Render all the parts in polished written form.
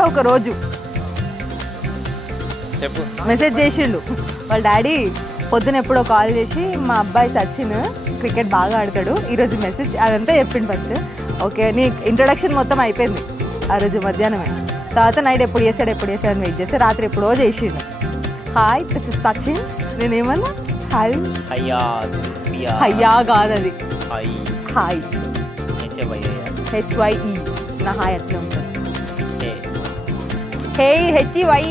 కూడా ఒక రోజు చెప్పు. మెసేజ్ చేసిండు వాళ్ళ డాడీ పొద్దున ఎప్పుడో కాల్ చేసి మా అబ్బాయి సచిన్ క్రికెట్ బాగా ఆడతాడు ఈరోజు మెసేజ్ అదంతా చెప్పిండు ఫస్ట్. ఓకే నీ ఇంట్రొడక్షన్ మొత్తం అయిపోయింది ఆ రోజు మధ్యాహ్నమే. తర్వాత నైట్ ఎప్పుడు చేశాడు అని వెయిట్ చేస్తే రాత్రి ఎప్పుడో చేసిండు. Hi this is Sachin. నేనేమన్నా హాయ్ హయ్యా కాదు అది హాయ్ HYE నా హాయ్ అట్లా ఉంటుంది. హే HEY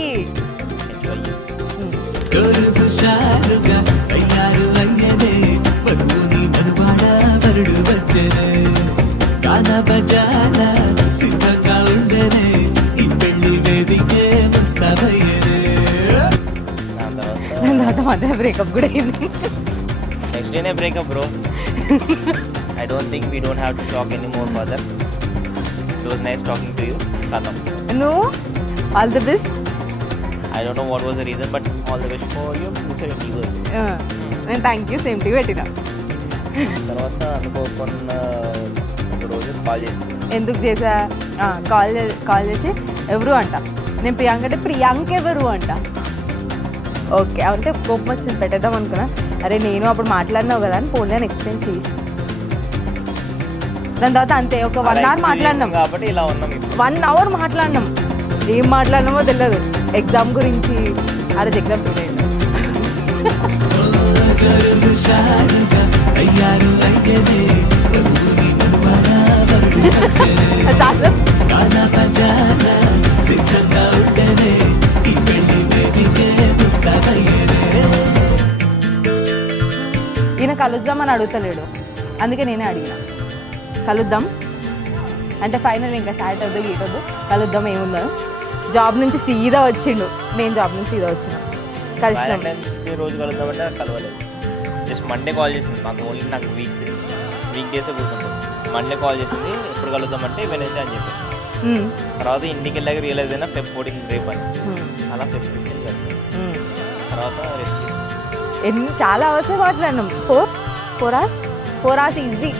తర్వాత మధ్య బ్రేకప్ కూడా అయింది. నెక్స్ట్ డేనే breakup bro. I don't think we don't have to talk anymore further. It was nice talking to you. Khatam. No, all the best. I don't know what was the reason, but all the best for your future endeavors. And thank you, same to you. పెట్టినా తర్వాత అనుకోకుండా ఒక రోజు call చేసి ఎందుకు చేసా call చేసి ఎవరు అంట. నేను ప్రియాంక అంటే ప్రియాంక ఎవరు అంట. ఓకే అంటే కోపం వచ్చింది పెట్టేద్దాం అనుకున్నా. అరే నేను అప్పుడు మాట్లాడినావు కదా అని ఫోన్లో ఎక్స్ప్లెయిన్ చేసి దాని తర్వాత అంతే ఒక 1 hour మాట్లాడినాం కాబట్టి ఇలా ఉన్నాం. 1 hour మాట్లాడినాం. ఏం మాట్లాడినామో తెలియదు. ఎగ్జామ్ గురించి ఆ రోజు ఎగ్జామ్ ఫెయిల్ అయింది. ఈయన కలుద్దామని అడుగుతలేడు, అందుకే నేనే అడిగిన కలుద్దాం అంటే ఫైనల్ ఇంకా స్టార్ట్ వద్దు గీటొద్దు కలుద్దాం ఏముందో. జాబ్ నుంచి సీదా వచ్చిండు, నేను జాబ్ నుంచి సీదా వచ్చిన కలిసినాం. రోజు కలుద్దామంటే కలవలేదు. జస్ట్ మండే కాల్ చేసింది మాకు. ఓన్లీ నాకు వీక్ డేసే కూర్చుంటుంది. మండే కాల్ చేసింది ఎప్పుడు కలుద్దామంటే వెనస్డే అని చెప్పి. తర్వాత ఇంటికి వెళ్ళాక రియలైజ్ అయినా Feb 14 రేపు అని. అలా Feb 15 కలిసి తర్వాత రెస్ట్ చాలా అవసరం మాట్లాడినాం. 4 hours ఈజీ.